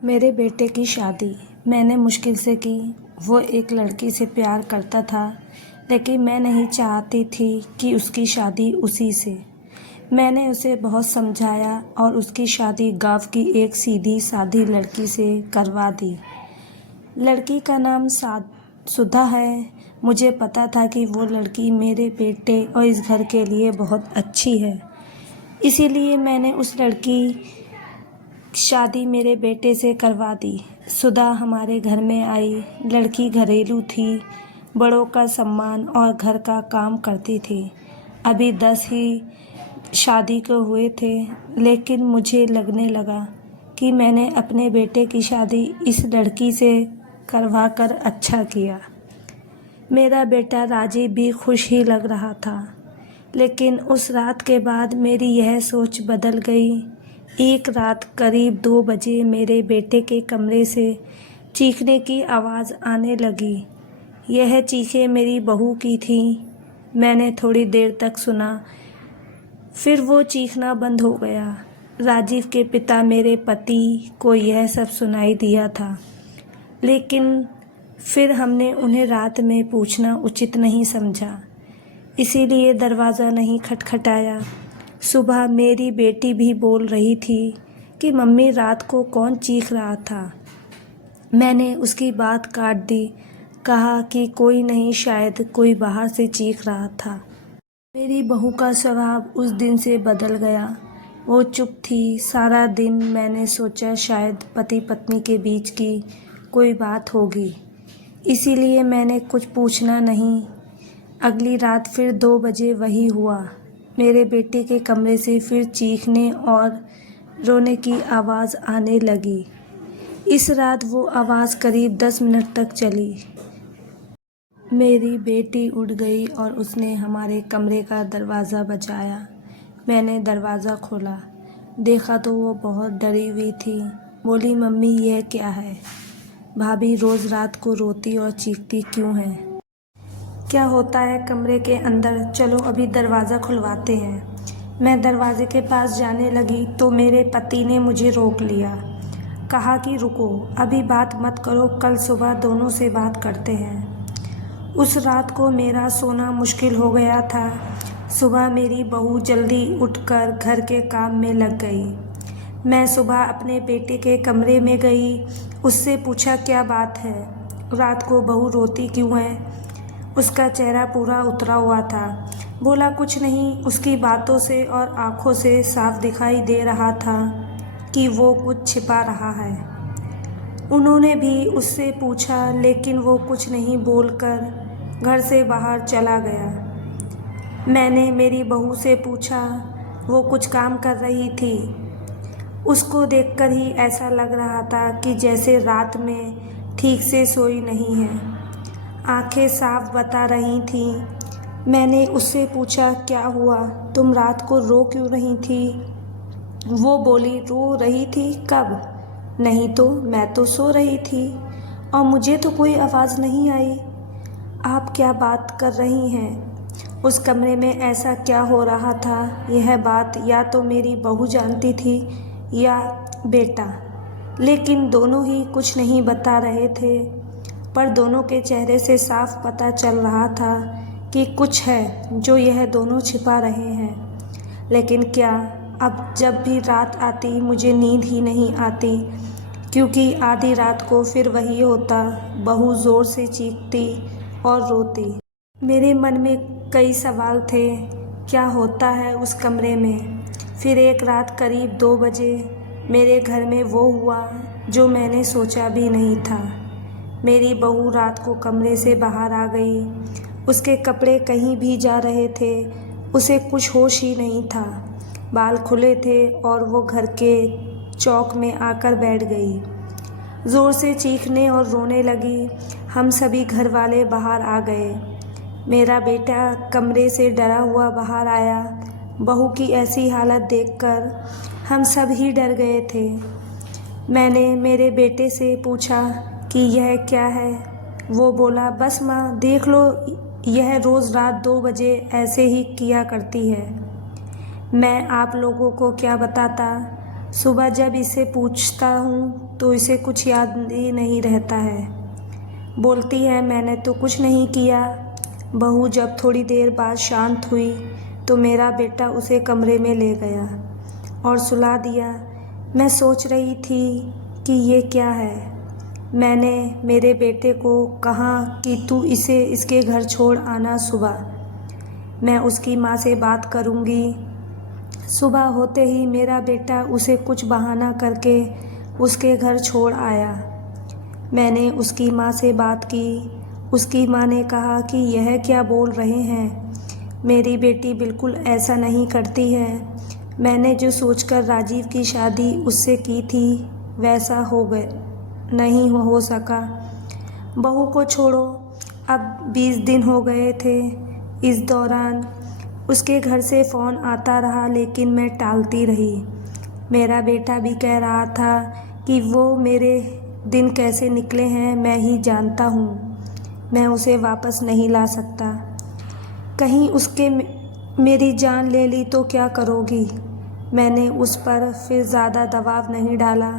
मेरे बेटे की शादी मैंने मुश्किल से की। वो एक लड़की से प्यार करता था, लेकिन मैं नहीं चाहती थी कि उसकी शादी उसी से। मैंने उसे बहुत समझाया और उसकी शादी गांव की एक सीधी सादी लड़की से करवा दी। लड़की का नाम सुधा है। मुझे पता था कि वो लड़की मेरे बेटे और इस घर के लिए बहुत अच्छी है, इसीलिए मैंने उस लड़की शादी मेरे बेटे से करवा दी। सुधा हमारे घर में आई। लड़की घरेलू थी, बड़ों का सम्मान और घर का काम करती थी। अभी 10 ही शादी को हुए थे, लेकिन मुझे लगने लगा कि मैंने अपने बेटे की शादी इस लड़की से करवा कर अच्छा किया। मेरा बेटा राजीव भी खुश ही लग रहा था, लेकिन उस रात के बाद मेरी यह सोच बदल गई। एक रात करीब 2 बजे मेरे बेटे के कमरे से चीखने की आवाज़ आने लगी। यह चीखें मेरी बहू की थीं। मैंने थोड़ी देर तक सुना, फिर वो चीखना बंद हो गया। राजीव के पिता मेरे पति को यह सब सुनाई दिया था, लेकिन फिर हमने उन्हें रात में पूछना उचित नहीं समझा, इसीलिए दरवाज़ा नहीं खटखटाया। सुबह मेरी बेटी भी बोल रही थी कि मम्मी, रात को कौन चीख रहा था। मैंने उसकी बात काट दी, कहा कि कोई नहीं, शायद कोई बाहर से चीख रहा था। मेरी बहू का स्वभाव उस दिन से बदल गया। वो चुप थी सारा दिन। मैंने सोचा शायद पति पत्नी के बीच की कोई बात होगी, इसीलिए मैंने कुछ पूछना नहीं। अगली रात फिर 2 बजे वही हुआ। मेरे बेटे के कमरे से फिर चीखने और रोने की आवाज़ आने लगी। इस रात वो आवाज़ करीब 10 मिनट तक चली। मेरी बेटी उठ गई और उसने हमारे कमरे का दरवाज़ा बजाया। मैंने दरवाज़ा खोला, देखा तो वो बहुत डरी हुई थी। बोली, मम्मी यह क्या है? भाभी रोज़ रात को रोती और चीखती क्यों है? क्या होता है कमरे के अंदर? चलो अभी दरवाज़ा खुलवाते हैं। मैं दरवाजे के पास जाने लगी तो मेरे पति ने मुझे रोक लिया। कहा कि रुको, अभी बात मत करो, कल सुबह दोनों से बात करते हैं। उस रात को मेरा सोना मुश्किल हो गया था। सुबह मेरी बहू जल्दी उठकर घर के काम में लग गई। मैं सुबह अपने बेटे के कमरे में गई, उससे पूछा क्या बात है, रात को बहू रोती क्यों है? उसका चेहरा पूरा उतरा हुआ था। बोला कुछ नहीं। उसकी बातों से और आँखों से साफ दिखाई दे रहा था कि वो कुछ छिपा रहा है। उन्होंने भी उससे पूछा, लेकिन वो कुछ नहीं बोलकर घर से बाहर चला गया। मैंने मेरी बहू से पूछा, वो कुछ काम कर रही थी। उसको देखकर ही ऐसा लग रहा था कि जैसे रात में ठीक से सोई नहीं है। आंखें साफ बता रही थीं। मैंने उससे पूछा, क्या हुआ, तुम रात को रो क्यों रही थी? वो बोली, रो रही थी? कब? नहीं तो, मैं तो सो रही थी और मुझे तो कोई आवाज़ नहीं आई। आप क्या बात कर रही हैं? उस कमरे में ऐसा क्या हो रहा था? यह बात या तो मेरी बहू जानती थी या बेटा, लेकिन दोनों ही कुछ नहीं बता रहे थे। पर दोनों के चेहरे से साफ पता चल रहा था कि कुछ है जो यह दोनों छिपा रहे हैं। लेकिन क्या? अब जब भी रात आती मुझे नींद ही नहीं आती, क्योंकि आधी रात को फिर वही होता, बहू ज़ोर से चीखती और रोती। मेरे मन में कई सवाल थे, क्या होता है उस कमरे में? फिर एक रात करीब 2 बजे मेरे घर में वो हुआ जो मैंने सोचा भी नहीं था। मेरी बहू रात को कमरे से बाहर आ गई। उसके कपड़े कहीं भी जा रहे थे। उसे कुछ होश ही नहीं था। बाल खुले थे और वो घर के चौक में आकर बैठ गई। ज़ोर से चीखने और रोने लगी। हम सभी घर वाले बाहर आ गए। मेरा बेटा कमरे से डरा हुआ बाहर आया। बहू की ऐसी हालत देखकर हम सब ही डर गए थे। मैंने मेरे बेटे से पूछा कि यह क्या है? वो बोला, बस माँ देख लो, यह रोज़ रात 2 बजे ऐसे ही किया करती है। मैं आप लोगों को क्या बताता। सुबह जब इसे पूछता हूँ तो इसे कुछ याद ही नहीं रहता है। बोलती है मैंने तो कुछ नहीं किया। बहू जब थोड़ी देर बाद शांत हुई तो मेरा बेटा उसे कमरे में ले गया और सुला दिया। मैं सोच रही थी कि ये क्या है। मैंने मेरे बेटे को कहा कि तू इसे इसके घर छोड़ आना सुबह। मैं उसकी माँ से बात करूँगी। सुबह होते ही मेरा बेटा उसे कुछ बहाना करके उसके घर छोड़ आया। मैंने उसकी माँ से बात की। उसकी माँ ने कहा कि यह क्या बोल रहे हैं, मेरी बेटी बिल्कुल ऐसा नहीं करती है। मैंने जो सोचकर राजीव की शादी उससे की थी वैसा नहीं हो सका। बहू को छोड़ो, अब 20 दिन हो गए थे। इस दौरान उसके घर से फ़ोन आता रहा लेकिन मैं टालती रही। मेरा बेटा भी कह रहा था कि वो मेरे दिन कैसे निकले हैं मैं ही जानता हूँ। मैं उसे वापस नहीं ला सकता। कहीं उसके मेरी जान ले ली तो क्या करोगी। मैंने उस पर फिर ज़्यादा दबाव नहीं डाला।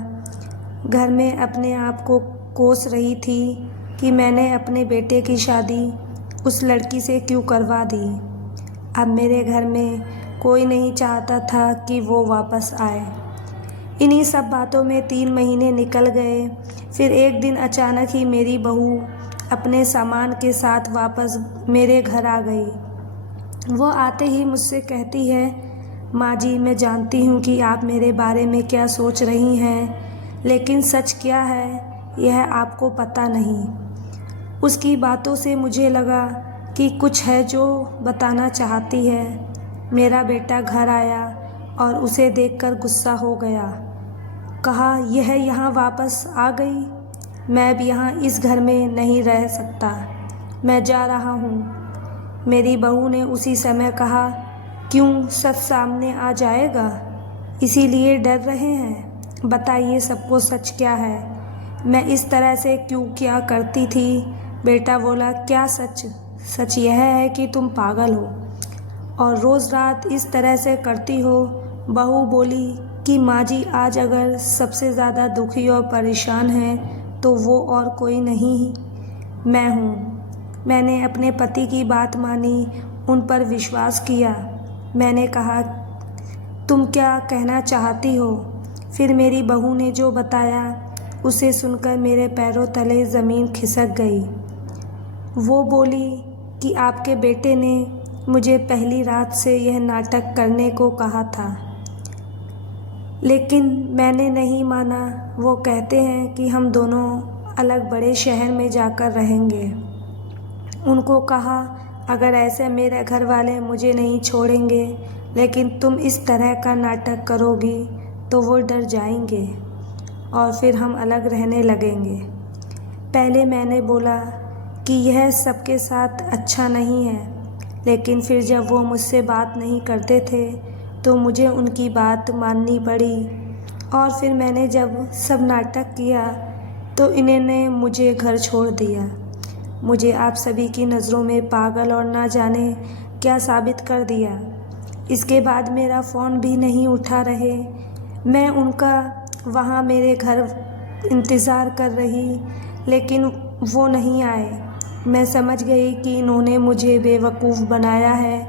घर में अपने आप को कोस रही थी कि मैंने अपने बेटे की शादी उस लड़की से क्यों करवा दी। अब मेरे घर में कोई नहीं चाहता था कि वो वापस आए। इन्हीं सब बातों में 3 महीने निकल गए। फिर एक दिन अचानक ही मेरी बहू अपने सामान के साथ वापस मेरे घर आ गई। वो आते ही मुझसे कहती है, माँ जी मैं जानती हूँ कि आप मेरे बारे में क्या सोच रही हैं, लेकिन सच क्या है यह आपको पता नहीं। उसकी बातों से मुझे लगा कि कुछ है जो बताना चाहती है। मेरा बेटा घर आया और उसे देखकर गुस्सा हो गया। कहा यह यहाँ वापस आ गई। मैं अब यहाँ इस घर में नहीं रह सकता, मैं जा रहा हूँ। मेरी बहू ने उसी समय कहा, क्यों सच सामने आ जाएगा, इसीलिए डर रहे हैं। बताइए सबको सच क्या है, मैं इस तरह से क्यों क्या करती थी। बेटा बोला, क्या सच? सच यह है कि तुम पागल हो और रोज़ रात इस तरह से करती हो। बहू बोली कि माँ जी आज अगर सबसे ज़्यादा दुखी और परेशान है तो वो और कोई नहीं मैं हूँ। मैंने अपने पति की बात मानी, उन पर विश्वास किया। मैंने कहा तुम क्या कहना चाहती हो। फिर मेरी बहू ने जो बताया उसे सुनकर मेरे पैरों तले ज़मीन खिसक गई। वो बोली कि आपके बेटे ने मुझे पहली रात से यह नाटक करने को कहा था, लेकिन मैंने नहीं माना। वो कहते हैं कि हम दोनों अलग बड़े शहर में जाकर रहेंगे। उनको कहा अगर ऐसे मेरे घर वाले मुझे नहीं छोड़ेंगे, लेकिन तुम इस तरह का नाटक करोगी तो वो डर जाएंगे और फिर हम अलग रहने लगेंगे। पहले मैंने बोला कि यह सबके साथ अच्छा नहीं है, लेकिन फिर जब वो मुझसे बात नहीं करते थे तो मुझे उनकी बात माननी पड़ी। और फिर मैंने जब सब नाटक किया तो इन्होंने मुझे घर छोड़ दिया। मुझे आप सभी की नज़रों में पागल और ना जाने क्या साबित कर दिया। इसके बाद मेरा फ़ोन भी नहीं उठा रहे। मैं उनका वहाँ मेरे घर इंतज़ार कर रही, लेकिन वो नहीं आए। मैं समझ गई कि इन्होंने मुझे बेवकूफ़ बनाया है,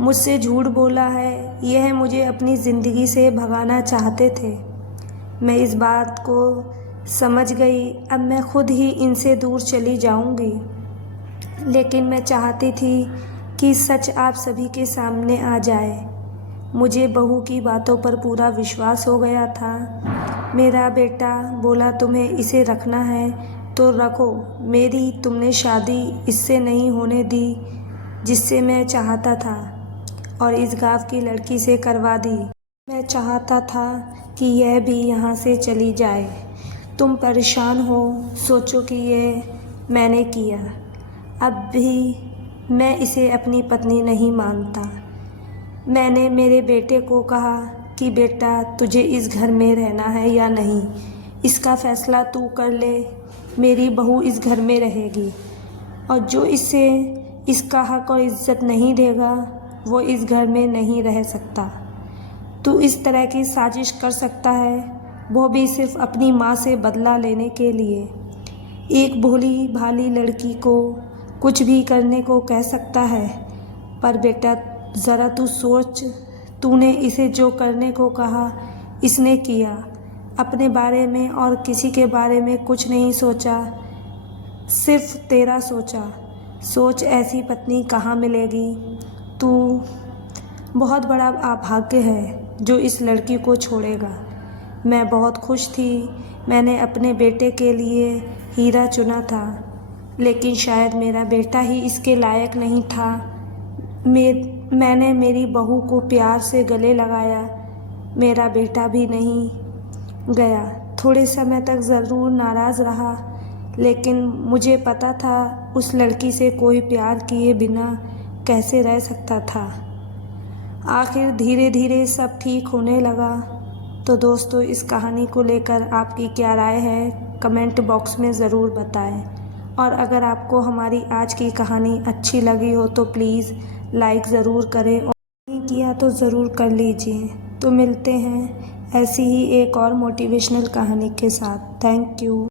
मुझसे झूठ बोला है। यह मुझे अपनी ज़िंदगी से भगाना चाहते थे। मैं इस बात को समझ गई। अब मैं खुद ही इनसे दूर चली जाऊंगी, लेकिन मैं चाहती थी कि सच आप सभी के सामने आ जाए। मुझे बहू की बातों पर पूरा विश्वास हो गया था। मेरा बेटा बोला तुम्हें इसे रखना है तो रखो, मेरी तुमने शादी इससे नहीं होने दी जिससे मैं चाहता था, और इस गाँव की लड़की से करवा दी। मैं चाहता था कि यह भी यहाँ से चली जाए। तुम परेशान हो, सोचो कि ये मैंने किया। अब भी मैं इसे अपनी पत्नी नहीं मानता। मैंने मेरे बेटे को कहा कि बेटा तुझे इस घर में रहना है या नहीं, इसका फ़ैसला तू कर ले। मेरी बहू इस घर में रहेगी और जो इसे इसका हक और इज़्ज़त नहीं देगा वो इस घर में नहीं रह सकता। तू इस तरह की साजिश कर सकता है वो भी सिर्फ अपनी माँ से बदला लेने के लिए। एक भोली भाली लड़की को कुछ भी करने को कह सकता है, पर बेटा ज़रा तू सोच, तूने इसे जो करने को कहा इसने किया। अपने बारे में और किसी के बारे में कुछ नहीं सोचा, सिर्फ तेरा सोचा। सोच ऐसी पत्नी कहाँ मिलेगी। तू बहुत बड़ा अभाग्य है जो इस लड़की को छोड़ेगा। मैं बहुत खुश थी, मैंने अपने बेटे के लिए हीरा चुना था, लेकिन शायद मेरा बेटा ही इसके लायक नहीं था। मैंने मेरी बहू को प्यार से गले लगाया, मेरा बेटा भी नहीं गया। थोड़े समय तक ज़रूर नाराज़ रहा, लेकिन मुझे पता था उस लड़की से कोई प्यार किए बिना कैसे रह सकता था। आखिर धीरे धीरे सब ठीक होने लगा। तो दोस्तों, इस कहानी को लेकर आपकी क्या राय है, कमेंट बॉक्स में ज़रूर बताएं। और अगर आपको हमारी आज की कहानी अच्छी लगी हो तो प्लीज़ लाइक ज़रूर करें, और नहीं किया तो ज़रूर कर लीजिए। तो मिलते हैं ऐसी ही एक और मोटिवेशनल कहानी के साथ। Thank you.